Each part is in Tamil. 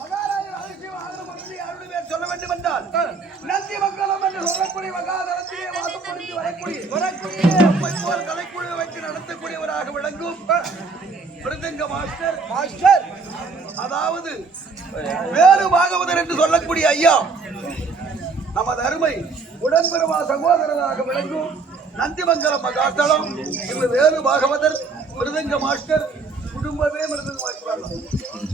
மகாராஜர் அலட்சியம் ஆதரவு அருள் பேர் சொல்ல வேண்டும் என்றால் நந்தி என்று சொல்லக்கூடிய வரக்கூடிய வரக்கூடிய போல் கலைக்குழு வைத்து நடத்தக்கூடியவராக விளங்கும் மிருதங்க மாஸ்டர் மாஸ்டர் அதாவது வேறு பாகவதர் என்று சொல்லக்கூடிய ஐயா நமது அருமை உடன்பிறவா சகோதரராக விளங்கும் நந்திமங்கலம் மகாத்தளம் இவர் வேறு பாகவதர் மிருதங்க மாஸ்டர் குடும்பமே மிருதங்க மாஸ்டர்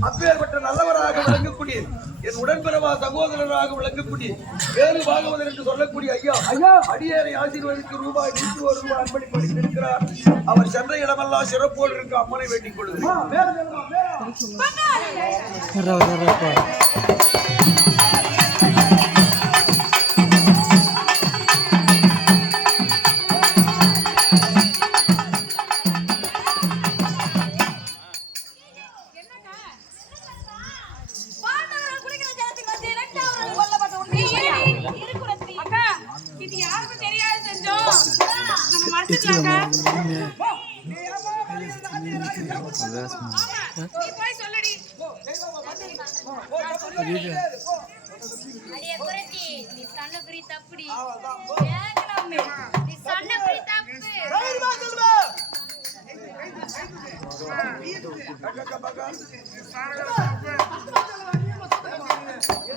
அப்பேற்பட்ட நல்லவராக விளங்கக்கூடிய என் உடன்பிறவா சகோதரராக விளங்கக்கூடிய வேறு பாகவதர் என்று சொல்லக்கூடிய ஐயா ஐயா! அடியேறை ஆசீர்வதித்து ரூபாய் நூற்றி ஒரு ரூபாய் அன்பளிப்பு இருக்கிறார் அவர் சென்ற இடமெல்லாம் சிறப்போடு இருக்க அம்மனை வேண்டிக் கொள்கிறேன். இது யாருக்கும் தெரியாது செஞ்சோம். நம்ம மறைச்சிக்கலாம்க்கா ஆமா நீ போய் சொல்லுடி. அடியே குரத்தி, நீ சொன்ன குறி தப்புடி. நீ சொன்ன குறி தப்பு.